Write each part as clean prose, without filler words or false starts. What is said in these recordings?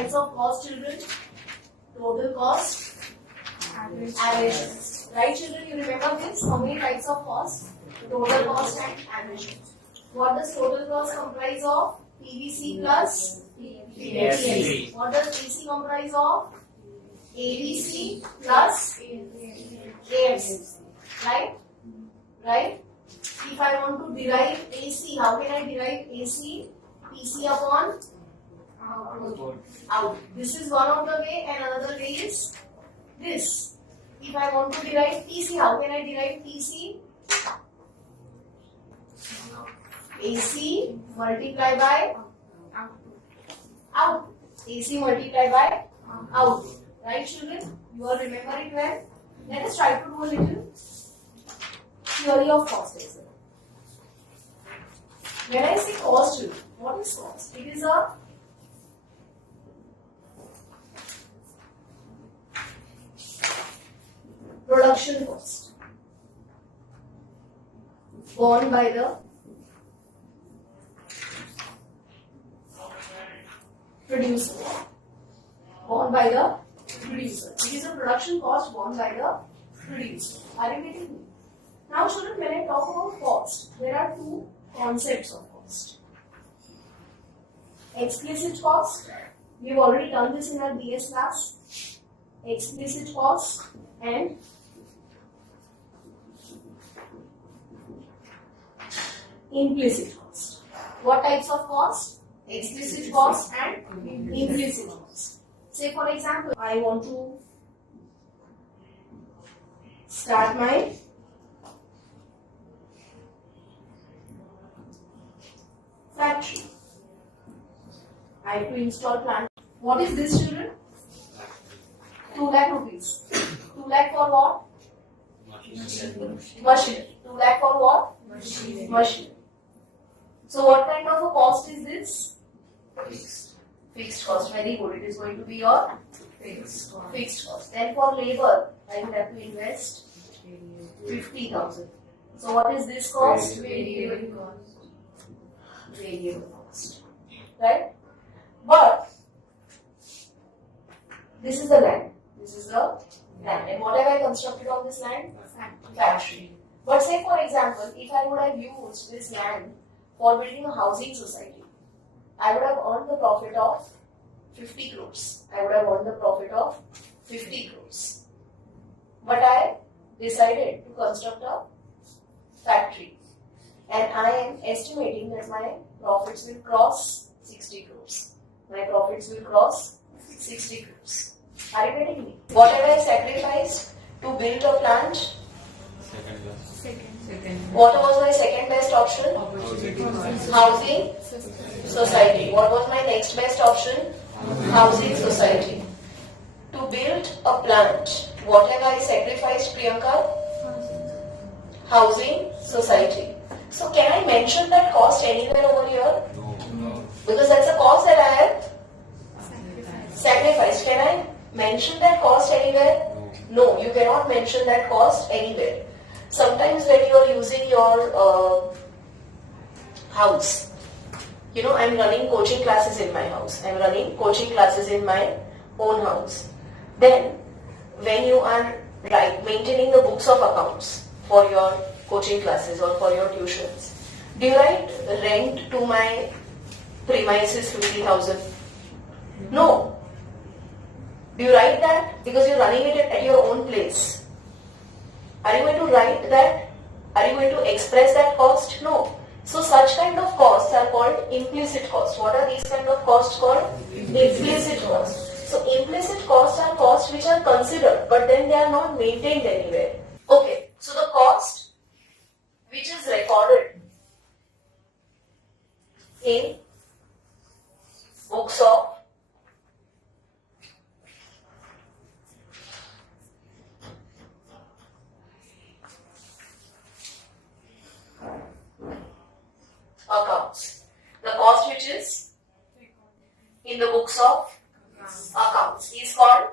types of cost, children? Total cost, average cost. Right, children? You remember this? How many types of cost? Total cost and average cost. What does total cost comprise of? PVC plus PFC. What does AC comprise of? ABC plus AFC. Right? Right? If I want to derive AC, how can I derive AC? PC upon out. This is one of the way, and another way is this. If I want to derive PC, how can I derive PC? AC multiply by out. AC multiply by out. Right, children? You all remember it well? Let us try to do a little theory of cost as well. When I say cost, what is cost? It is a production cost borne by the producer. Borne by the producer. It is a production cost borne by the producer. Are you getting me? Now, children, when I talk about cost, there are two concepts of cost. Explicit cost. We've already done this in our BS class. Explicit cost and implicit cost. What types of cost? Explicit cost and implicit cost. Say for example, I want to start my factory. I have to install plant. What is this, children? 2 lakh rupees. 2 lakh for what? Machine. 2 lakh for what? Machine. So what kind of a cost is this? Fixed cost. Very good. It is going to be your fixed cost. Then for labor, I will have to invest 50,000. So what is this cost? Variable cost. Right? But this is the land. This is the land. And what have I constructed on this land? Factory. But say for example, if I would have used this land for building a housing society, I would have earned the profit of 50 crores. I would have earned the profit of 50 crores. But I decided to construct a factory. And I am estimating that my profits will cross 60 crores. My profits will cross 60 crores. Are you getting me? What have I sacrificed to build a plant? Second. What was my second best option? Housing society. What was my next best option? Housing society. To build a plant, what have I sacrificed, Priyanka? Housing society. So can I mention that cost anywhere over here? No. Because that's a cost that I have sacrificed. Can I mention that cost anywhere? No, you cannot mention that cost anywhere. Sometimes when you are using your house, you know, I'm running coaching classes in my house. I'm running coaching classes in my own house. Then, when you are maintaining the books of accounts for your coaching classes or for your tuitions, do you write rent to my premises 50,000? No. Do you write that? Because you're running it at your own place. Are you going to write that? Are you going to express that cost? No. So such kind of costs are called implicit costs. What are these kind of costs called? Implicit costs. So implicit costs are costs which are considered, but then they are not maintained anywhere. Okay. So the cost which is recorded in books of accounts. The cost which is in the books of accounts is called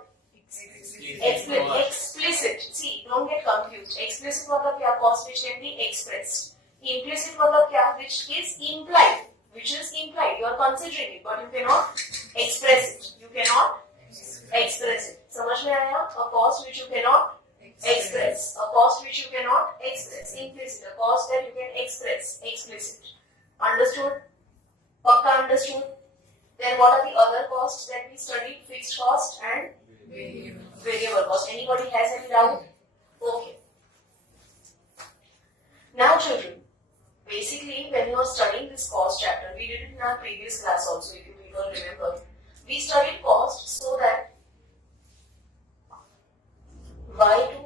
explicit. See, don't get confused. Explicit मतलब क्या? Cost which can be expressed. Implicit मतलब क्या? Which is implied. You are considering it, but you cannot express it. You cannot that we studied fixed cost and variable cost. Anybody has any doubt? Okay. Now children, basically when you are studying this cost chapter, we did it in our previous class also, if you people remember. We studied cost so that why to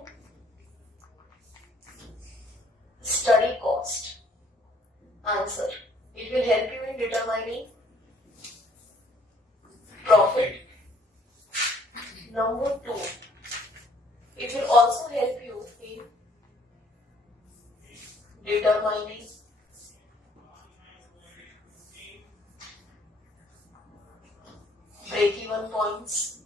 study cost? Answer. It will help you in determining profit. Number 2, it will also help you in determining break-even points.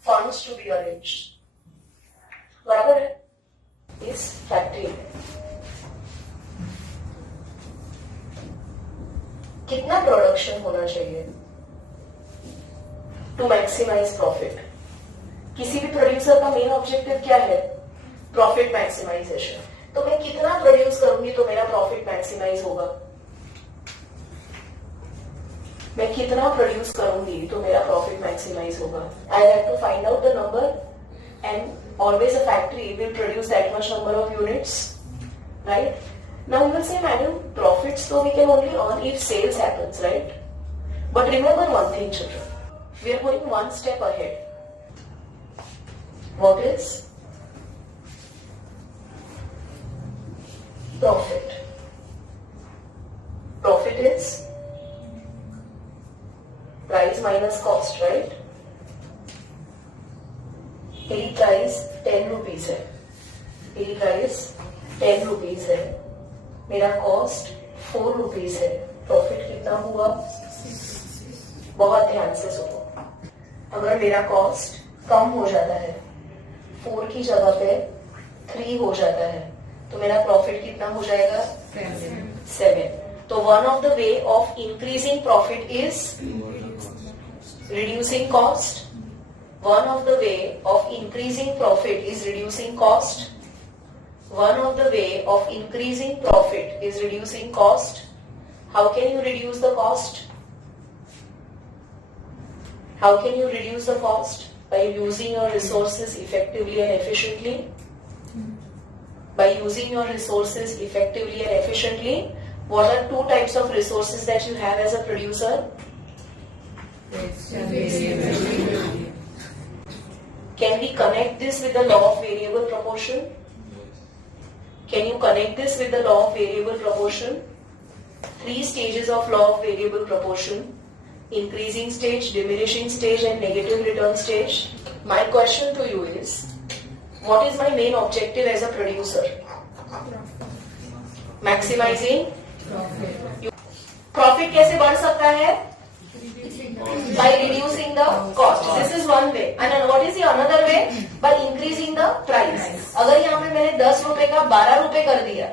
Funds to be arranged. बराबर है? इस factory में कितना production होना चाहिए to maximise profit? किसी भी producer का मेन ऑब्जेक्टिव क्या है? Profit maximization. तो मैं कितना प्रोड्यूस करूंगी तो मेरा प्रॉफिट मैक्सिमाइज होगा? मैं कितना प्रोड्यूस करूंगी तो मेरा प्रॉफिट मैक्सिमाइज होगा? I have to find out the number and always a factory will produce that much number of units, right? Now you will say madam profits तो we can only earn if sales happens, right? But remember one thing children, we are going one step ahead. What is profit? Profit is price minus cost, right? मेरी price 10 rupees है, मेरी price 10 rupees है, मेरा cost 4 rupees है. Profit कितना हुआ? बहुत ध्यान से सुनो. अगर मेरा कॉस्ट कम हो जाता है, 4 की जगह पे 3 हो जाता है, तो मेरा प्रॉफिट कितना हो जाएगा? 7. तो one of the way of increasing profit is reducing cost. One of the way of increasing profit is reducing cost. One of the way of increasing profit is reducing cost. How can you reduce the cost? How can you reduce the cost? By using your resources effectively and efficiently. By using your resources effectively and efficiently. What are 2 types of resources that you have as a producer? Can we connect this with the law of variable proportion? Can you connect this with the law of variable proportion? 3 stages of law of variable proportion: increasing stage, diminishing stage and negative return stage. My question to you is, what is my main objective as a producer? Maximizing profit. कैसे बढ़ सकता है? By reducing the cost. This is one way. And what is the another way? By increasing the price. अगर यहाँ पे मैंने 10 रुपए का 12 रुपए कर दिया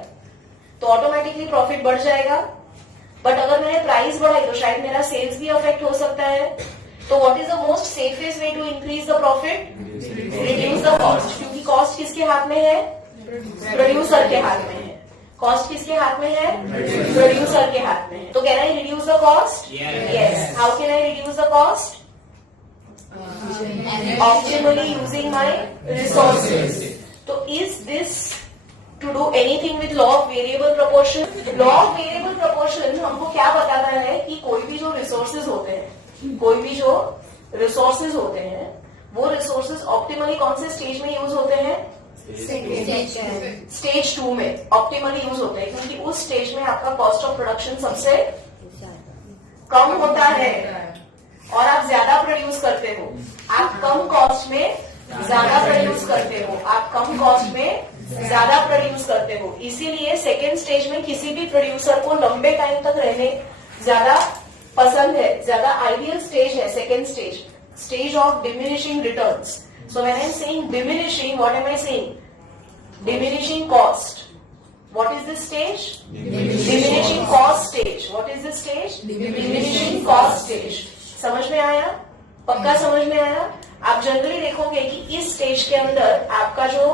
तो ऑटोमेटिकली प्रॉफिट बढ़ जाएगा. बट अगर मैंने प्राइस बढ़ाई तो शायद मेरा सेल्स भी अफेक्ट हो सकता है. तो what is the most safest way to increase the profit? Reduce the cost. क्योंकि कॉस्ट किसके हाथ में है? प्रोड्यूसर के हाथ में है. कॉस्ट किसके हाथ में है? प्रोड्यूसर के हाथ में है. तो can I reduce the cost? Yes. How can I reduce the cost? Optimally using my resources. तो is this to do anything with law of variable proportion? Law of variable proportion हमको क्या बताता है कि कोई भी जो रिसोर्सेज होते हैं, वो रिसोर्सेज ऑप्टिमली कौन से स्टेज में यूज होते हैं? स्टेज 2 में ऑप्टिमली यूज होते हैं, क्योंकि उस स्टेज में आपका कॉस्ट ऑफ प्रोडक्शन सबसे कम होता है और आप ज्यादा प्रोड्यूस करते हो. आप कम कॉस्ट में ज्यादा प्रोड्यूस करते हो. आप कम कॉस्ट में ज्यादा प्रोड्यूस करते हो. इसीलिए सेकेंड स्टेज में किसी भी प्रोड्यूसर को लंबे टाइम तक रहने ज्यादा पसंद है. ज्यादा आइडियल स्टेज है second stage, stage of diminishing returns. So when I am saying diminishing, what am I saying? Diminishing cost. What is this stage? Diminishing cost stage. What is this stage? Diminishing cost stage. समझ में आया? पक्का समझ में आया? आप generally देखोगे कि इस स्टेज के अंदर आपका जो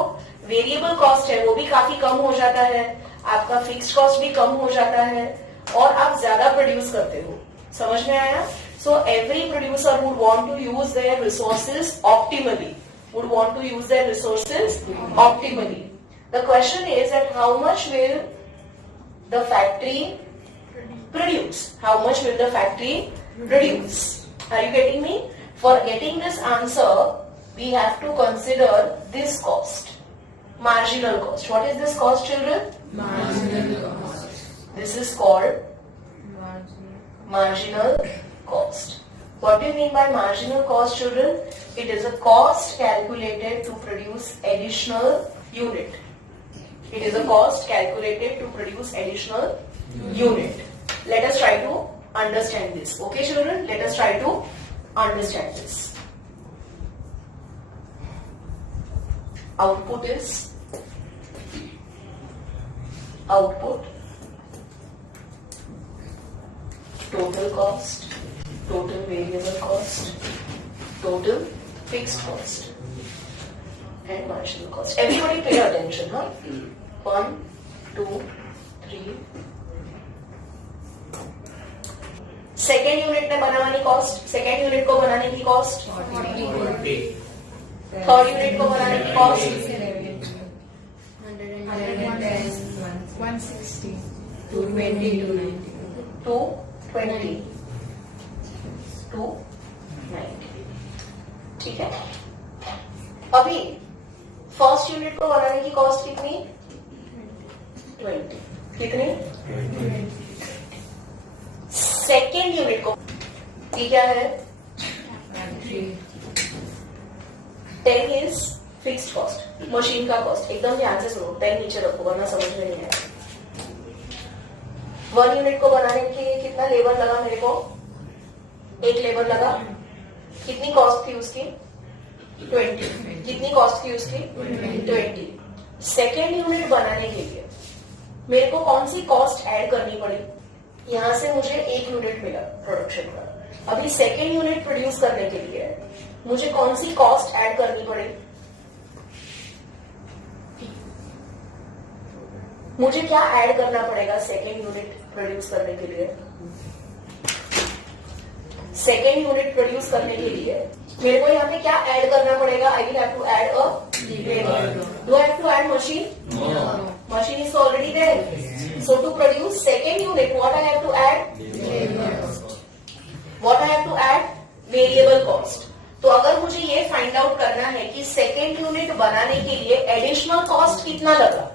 वेरिएबल कॉस्ट है वो भी काफी कम हो जाता है, आपका फिक्स्ड कॉस्ट भी कम हो जाता है और आप ज्यादा प्रोड्यूस करते हो। समझ में आया? So every producer would want to use their resources optimally, would want to use their resources optimally. The question is that how much will the factory produce? How much will the factory produce? Are you getting me? For getting this answer, we have to consider this cost, marginal cost. What is this cost, children? Marginal cost. This is called marginal cost. What do you mean by marginal cost, children? It is a cost calculated to produce additional unit. It is a cost calculated to produce additional unit. Let us try to understand this. Okay, children? Let us try to understand this. Output is output, total cost, total variable cost, total fixed cost, and marginal cost. Everybody pay attention, huh? 1, 2, 3. Second unit ने बनाने cost, second unit को बनाने की cost 40. Third unit को बनाने की cost 110, 160, 220, 290. 220, 290. ठीक है। अभी फर्स्ट यूनिट को बनाने की कॉस्ट कितनी? 20. कितनी? सेकेंड यूनिट को ये क्या है? 10 इज फिक्स्ड कॉस्ट, मशीन का कॉस्ट। एकदम ध्यान से सुनो, 10 नीचे रखो वरना समझ में नहीं आएगा। 1 यूनिट को बनाने के लिए कितना लेबर लगा मेरे को? 1 लेबर लगा। कितनी कॉस्ट थी उसकी? 20. कितनी कॉस्ट थी उसकी? 20. सेकेंड यूनिट बनाने के लिए मेरे को कौन सी कॉस्ट ऐड करनी पड़ी? यहां से मुझे 1 यूनिट मिला प्रोडक्शन का। अभी सेकेंड यूनिट प्रोड्यूस करने के लिए मुझे कौन सी कॉस्ट ऐड करनी पड़ी? मुझे क्या ऐड करना पड़ेगा सेकेंड यूनिट प्रोड्यूस करने के लिए? सेकेंड यूनिट प्रोड्यूस करने के लिए मेरे को यहाँ पे क्या ऐड करना पड़ेगा? I will have to add a labour. Do I have to add machine? No. Machine is already there. So to produce second unit, what I have to add? What I have to add? Variable cost. तो अगर मुझे ये find out करना है कि second unit बनाने के लिए एडिशनल कॉस्ट कितना लगा,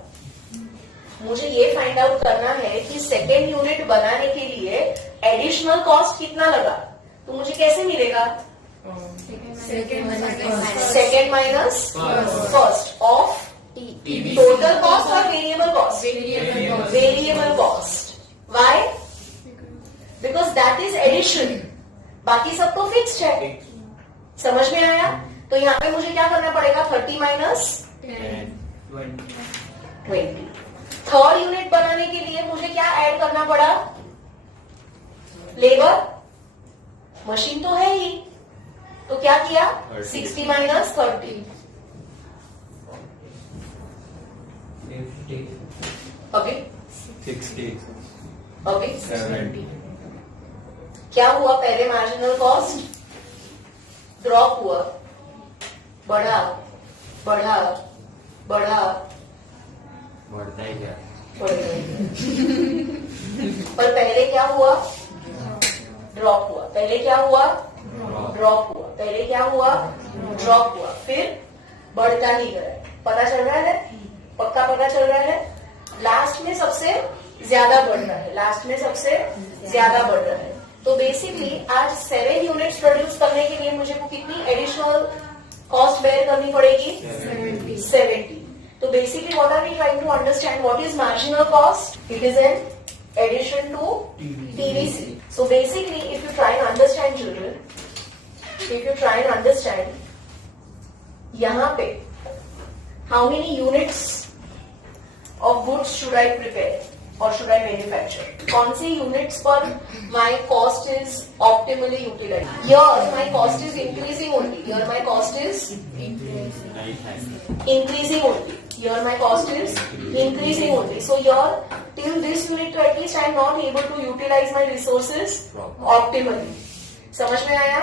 मुझे ये फाइंड आउट करना है कि सेकेंड यूनिट बनाने के लिए एडिशनल कॉस्ट कितना लगा, तो मुझे कैसे मिलेगा? Second minus first of total cost और variable cost? Variable cost. Why? Because that is addition, बाकी सब तो फिक्स्ड है। समझ में आया? तो यहाँ पे मुझे क्या करना पड़ेगा? 30 माइनस 20। थर्ड यूनिट बनाने के लिए मुझे क्या ऐड करना पड़ा? लेबर। मशीन तो है ही, तो क्या किया? 60 माइनस 30, 50. अभी 60, अभी 70. क्या हुआ? पहले मार्जिनल कॉस्ट ड्रॉप हुआ, बढ़ा बढ़ा बढ़ा, बढ़ता ही क्या? बढ़ गया। पर पहले क्या हुआ? ड्रॉप हुआ। पहले क्या हुआ? ड्रॉप हुआ। पहले क्या हुआ? ड्रॉप हुआ। फिर बढ़ता ही गया। पता चल रहा है? पक्का पता चल रहा है? लास्ट में सबसे ज्यादा बढ़ रहा है, लास्ट में सबसे ज्यादा बढ़ रहा है। तो बेसिकली आज 7 यूनिट्स प्रोड्यूस करने के लिए मुझे को कितनी एडिशनल कॉस्ट बेयर करनी पड़ेगी? 70. तो basically what are we trying to understand? What is marginal cost? It is an addition to TVC. So basically, if you try and understand, children, if you try and understand, यहाँ पे how many units of goods should I prepare or should I manufacture? कौन सी units पर my cost is optimally utilized? Here my cost is increasing only. Here my cost is increasing only. Here my cost is increasing only. So here till this unit to at least I am not able to utilize my resources optimally. समझ में आया?